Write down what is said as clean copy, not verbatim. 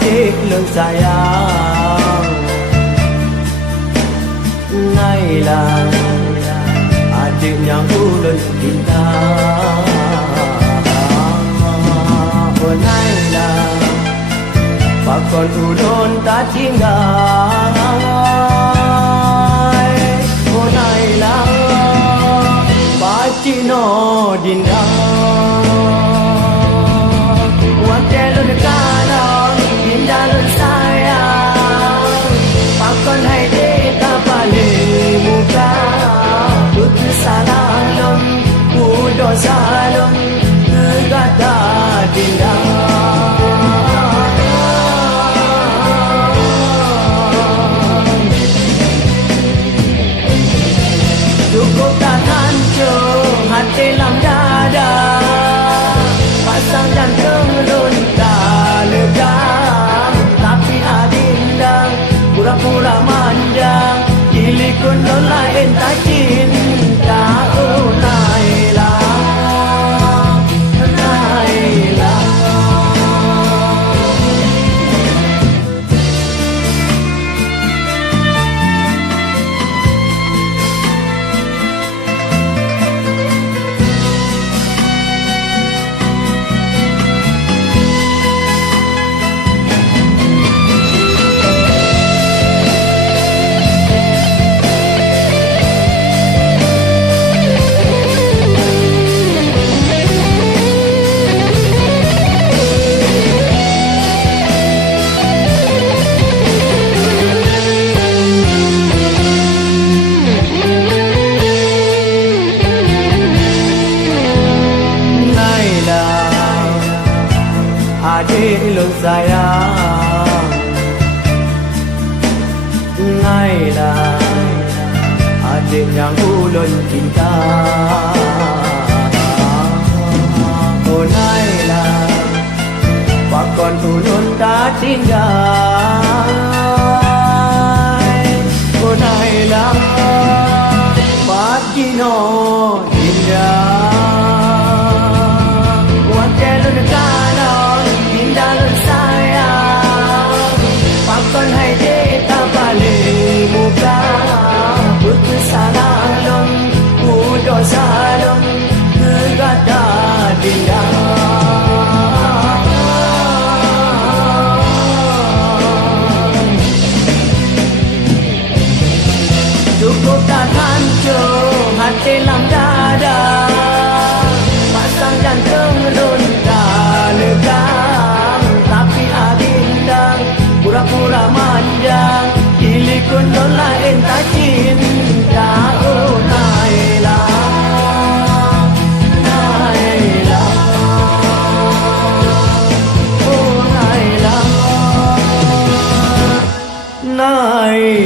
adik lưng sayang. Nailah adik yang ulun cinta. Oh nailah pakon ulun tak tinggal. Oh nailah pacino dinda. Wante lun kalang dinda lun sayang. Pakon hai deka paling muka. Putus salam udo salam kata dinda. Cukup tak hancur hati dalam dada. Pasang jantung lun tak legam. Tapi adinda pura-pura manja. Ilikun lun lain tak cinta. Oh Nailah, Nailah. Adik lun sayang. Nailah adik yang ulun cinta. Oh Nailah pakon ulun tak tinggal. Oh Nailah pacino indah. Wante lun kalang dinda lun sayang. Pakon hai deka paling muka. Putus salam udo salam kata dinda. Cukup tak hancur hati dalam dada. Pasang jantung lun tak legam. Tapi adinda pura-pura manja. Ilikun lun lain tak cinta. Oh Nailah, Nailah. Oh Nailah, Nailah.